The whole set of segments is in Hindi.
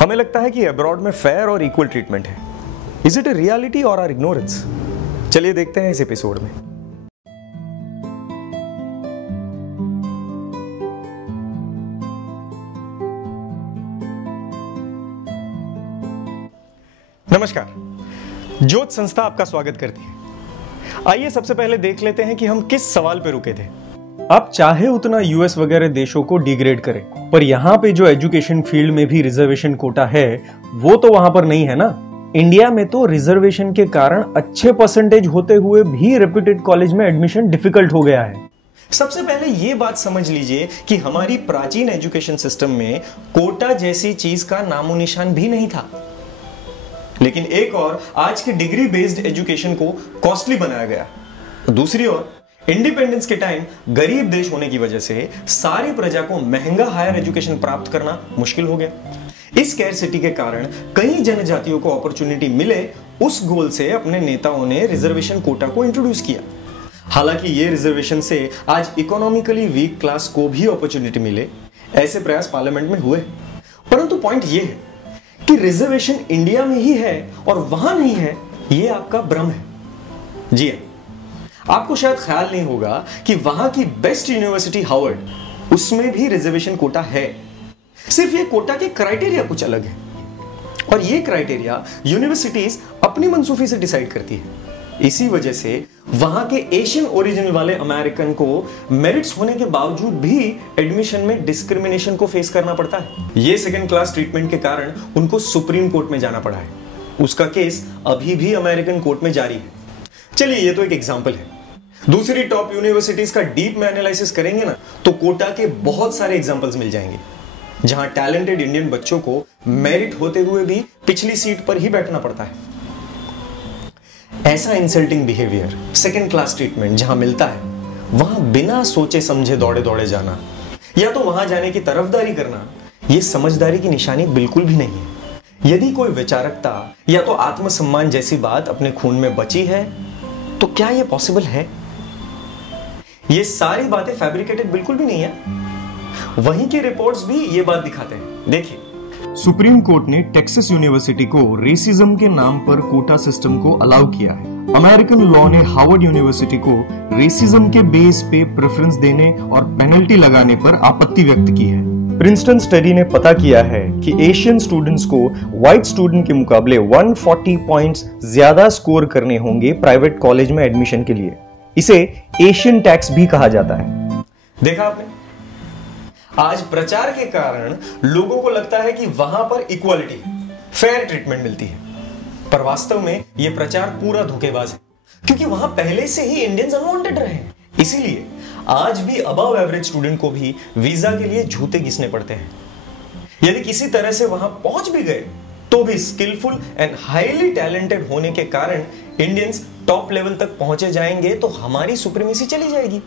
हमें लगता है कि अब्रॉड में फेयर और इक्वल ट्रीटमेंट है। इज इट अ रियलिटी और आर इग्नोरेंस? चलिए देखते हैं इस एपिसोड में। नमस्कार, ज्योत संस्था आपका स्वागत करती है। आइए सबसे पहले देख लेते हैं कि हम किस सवाल पे रुके थे। आप चाहे उतना यूएस वगैरह देशों को डिग्रेड करें, पर यहां पे जो एजुकेशन फील्ड में भी रिजर्वेशन कोटा है वो तो वहां पर नहीं है ना। इंडिया में तो रिजर्वेशन के कारण अच्छे परसेंटेज होते हुए भी रेप्यूटेड कॉलेज में एडमिशन डिफिकल्ट हो गया है। सबसे पहले ये बात समझ लीजिए कि हमारी प्राचीन एजुकेशन सिस्टम में कोटा जैसी चीज का नामो निशान भी नहीं था। लेकिन एक और आज के डिग्री बेस्ड एजुकेशन को कॉस्टली बनाया गया। दूसरी ओर इंडिपेंडेंस के टाइम गरीब देश होने की वजह से सारी प्रजा को महंगा हायर एजुकेशन प्राप्त करना मुश्किल हो गया। इस स्कैरसिटी के कारण कई जनजातियों को अपॉर्चुनिटी मिले, उस गोल से अपने नेताओं ने रिजर्वेशन कोटा को इंट्रोड्यूस किया। हालांकि ये रिजर्वेशन से आज इकोनॉमिकली वीक क्लास को भी अपॉर्चुनिटी मिले, ऐसे प्रयास पार्लियामेंट में हुए। परंतु पॉइंट ये है कि रिजर्वेशन इंडिया में ही है और वहां नहीं है, ये आपका भ्रम है। जी हां, आपको शायद ख्याल नहीं होगा कि वहां की बेस्ट यूनिवर्सिटी हार्वर्ड, उसमें भी रिजर्वेशन कोटा है। सिर्फ ये कोटा के क्राइटेरिया कुछ अलग है और ये क्राइटेरिया यूनिवर्सिटीज अपनी मनसूफी से डिसाइड करती है। इसी वजह से वहां के एशियन ओरिजिन वाले अमेरिकन को मेरिट्स होने के बावजूद भी एडमिशन में डिस्क्रिमिनेशन को फेस करना पड़ता है। ये सेकंड क्लास ट्रीटमेंट के कारण उनको सुप्रीम कोर्ट में जाना पड़ा है। उसका केस अभी भी अमेरिकन कोर्ट में जारी है। चलिए, ये तो एक एग्जांपल है। दूसरी टॉप यूनिवर्सिटीज का डीप में एनालिसिस करेंगे ना, तो कोटा के बहुत सारे एग्जांपल्स मिल जाएंगे जहां टैलेंटेड इंडियन बच्चों को मेरिट होते हुए भी पिछली सीट पर ही बैठना पड़ता है। ऐसा insulting behaviour, second class treatment जहां मिलता है, वहां बिना सोचे समझे दौड़े दौड़े जाना या तो वहां जाने की तरफदारी करना, यह समझदारी की निशानी बिल्कुल भी नहीं है। यदि कोई विचारकता या तो आत्मसम्मान जैसी बात अपने खून में बची है तो क्या यह पॉसिबल है? ये सारी बातें फैब्रिकेटेड बिल्कुल भी नहीं है। वहीं के रिपोर्ट्स भी ये बात दिखाते हैं। देखिए, सुप्रीम कोर्ट ने टेक्सास यूनिवर्सिटी को रेसिज्म के नाम पर कोटा सिस्टम को अलाउ किया है। अमेरिकन लॉ ने हार्वर्ड यूनिवर्सिटी को रेसिज्म के बेस पे प्रेफरेंस देने और पेनल्टी लगाने पर आपत्ति व्यक्त की है। प्रिंसटन स्टडी ने पता किया है कि एशियन स्टूडेंट्स को व्हाइट स्टूडेंट के मुकाबले 140 पॉइंट्स ज्यादा स्कोर करने होंगे प्राइवेट कॉलेज में एडमिशन के लिए। इसे एशियन टैक्स भी कहा जाता है। देखा आपने, आज प्रचार के कारण लोगों को लगता है कि वहां पर इक्वालिटी, फेयर ट्रीटमेंट मिलती है, पर वास्तव में यह प्रचार पूरा धोखेबाज है, क्योंकि वहां पहले से ही इंडियंस अनवांटेड रहे हैं। इसीलिए आज भी अबव एवरेज स्टूडेंट को भी वीजा के लिए झूठे घिसने पड़ते हैं। यदि किसी तरह से वहां पहुंच भी गए तो भी स्किलफुल एंड हाईली टैलेंटेड होने के कारण इंडियंस टॉप लेवल तक पहुंचे जाएंगे तो हमारी सुप्रीमेसी चली जाएगी।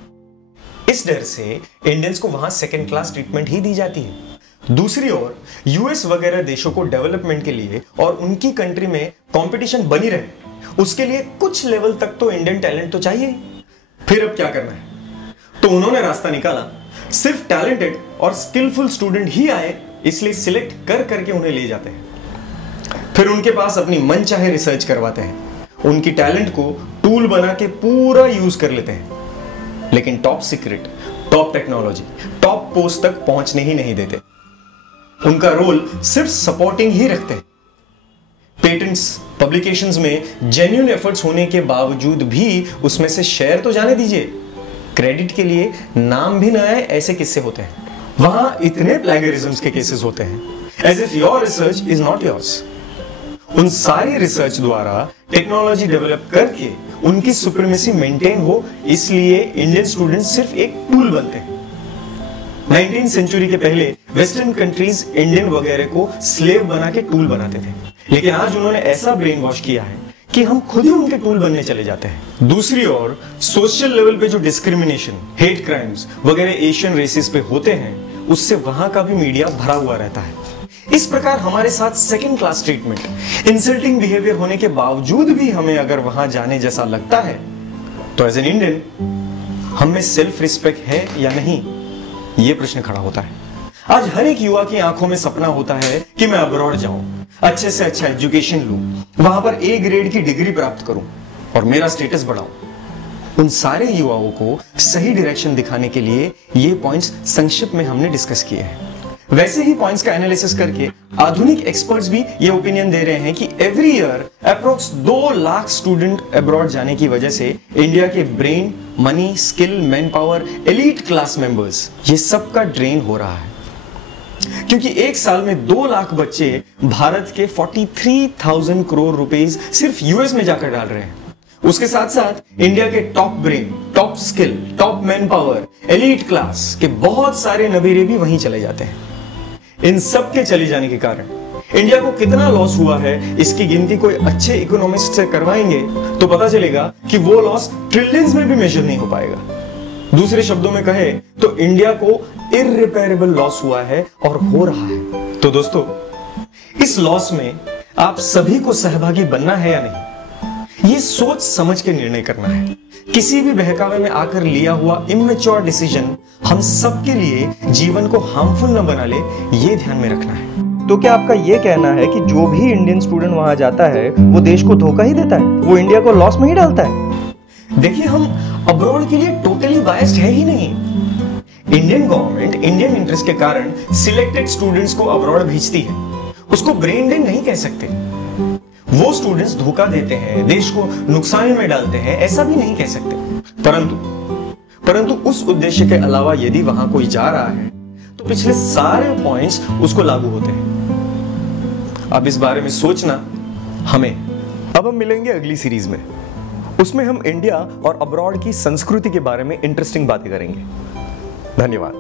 इस डर से इंडियंस को वहां सेकंड क्लास ट्रीटमेंट ही दी जाती है। दूसरी ओर यूएस वगैरह देशों को डेवलपमेंट के लिए और उनकी कंट्री में कंपटीशन बनी रहे, उसके लिए कुछ लेवल तक तो इंडियन टैलेंट तो चाहिए। फिर अब क्या करना है? तो उन्होंने रास्ता निकाला, सिर्फ टैलेंटेड और स्किलफुल स्टूडेंट ही आए, इसलिए सिलेक्ट कर करके उन्हें ले जाते हैं। फिर उनके पास अपनी मनचाहे रिसर्च करवाते हैं, उनकी टैलेंट को टूल बना के पूरा यूज कर लेते हैं, लेकिन top secret, top technology, top post तक पहुंचने ही नहीं देते। उनका रोल सिर्फ सपोर्टिंग ही रखते हैं। पेटेंट्स, पब्लिकेशंस में जेन्युइन एफर्ट्स होने के बावजूद भी उसमें से शेयर तो जाने दीजिए, क्रेडिट के लिए नाम भी ना आए, ऐसे किस्से होते हैं। वहां इतने प्लेगरिज्म्स के केसेस होते हैं, as if your research is not yours. उन सारी रिसर्च द्वारा टेक्नोलॉजी डेवलप करके उनकी सुप्रीमेसी मेंटेन हो, इसलिए इंडियन स्टूडेंट्स सिर्फ एक टूल बनते हैं। 19वीं सेंचुरी के पहले वेस्टर्न कंट्रीज इंडियन वगैरह को स्लेव बना के टूल बनाते थे, लेकिन आज उन्होंने ऐसा ब्रेन वॉश किया है कि हम खुद ही उनके टूल बनने चले जाते हैं। दूसरी ओर सोशल लेवल पे जो डिस्क्रिमिनेशन, हेट क्राइम्स वगैरह एशियन रेसेस पे होते हैं, उससे वहां का भी मीडिया भरा हुआ रहता है। इस प्रकार हमारे साथ second class treatment, insulting behaviour होने के बावजूद भी हमें अगर वहां जाने जैसा लगता है, तो एज एन इंडियन हम में सेल्फ रिस्पेक्ट है या नहीं, यह प्रश्न खड़ा होता है। आज हर एक युवा की आंखों में सपना होता है कि मैं अब्रॉड जाऊं, अच्छे से अच्छा एजुकेशन लूं, वहां पर ए ग्रेड की डिग्री प्राप्त करूं और मेरा स्टेटस बढ़ाऊं। उन सारे युवाओं को सही डायरेक्शन दिखाने के लिए ये पॉइंट्स संक्षिप्त में हमने डिस्कस किए हैं। वैसे ही पॉइंट्स का एनालिसिस करके आधुनिक एक्सपर्ट्स भी ये ओपिनियन दे रहे हैं कि every year approx 2 lakh student abroad जाने की वजह से इंडिया के brain, money, skill, man power, elite class members, ये सब का ड्रेन हो रहा है। क्योंकि एक साल में 2 लाख बच्चे भारत के 43,000 करोड़ रुपीस सिर्फ यूएस में जाकर डाल रहे हैं। उसके साथ साथ इंडिया के top brain, top skill, top man power, elite class के बहुत सारे नबीरे भी वहीं चले जाते हैं। इन सब के चले जाने के कारण इंडिया को कितना लॉस हुआ है, इसकी गिनती कोई अच्छे इकोनॉमिस्ट से करवाएंगे तो पता चलेगा कि वो लॉस ट्रिलियंस में भी मेजर नहीं हो पाएगा। दूसरे शब्दों में कहे तो इंडिया को इररिपेयरेबल लॉस हुआ है और हो रहा है। तो दोस्तों, इस लॉस में आप सभी को सहभागी बनना है या नहीं, ये सोच समझ के निर्णय करना है। किसी भी बहकावे में आकर लिया हुआ इमेच्योर डिसीजन हम सबके लिए जीवन को हार्मफुल न बना ले, ये ध्यान में रखना है। तो क्या आपका ये कहना है कि जो भी इंडियन स्टूडेंट वहां जाता है वो देश को धोखा ही देता है, वो इंडिया को लॉस में ही डालता है? देखिए, हम अब्रॉड के लिए टोटली बायस्ड है ही नहीं। इंडियन गवर्नमेंट इंडियन इंटरेस्ट के कारण सिलेक्टेड स्टूडेंट्स को अब्रॉड भेजती है, उसको ब्रेन ड्रेन नहीं कह सकते। वो स्टूडेंट्स धोखा देते हैं, देश को नुकसान में डालते हैं, ऐसा भी नहीं कह सकते। परंतु उस उद्देश्य के अलावा यदि वहां कोई जा रहा है तो पिछले सारे पॉइंट्स उसको लागू होते हैं। अब इस बारे में सोचना हमें। अब हम मिलेंगे अगली सीरीज में, उसमें हम इंडिया और अब्रॉड की संस्कृति के बारे में इंटरेस्टिंग बातें करेंगे। धन्यवाद।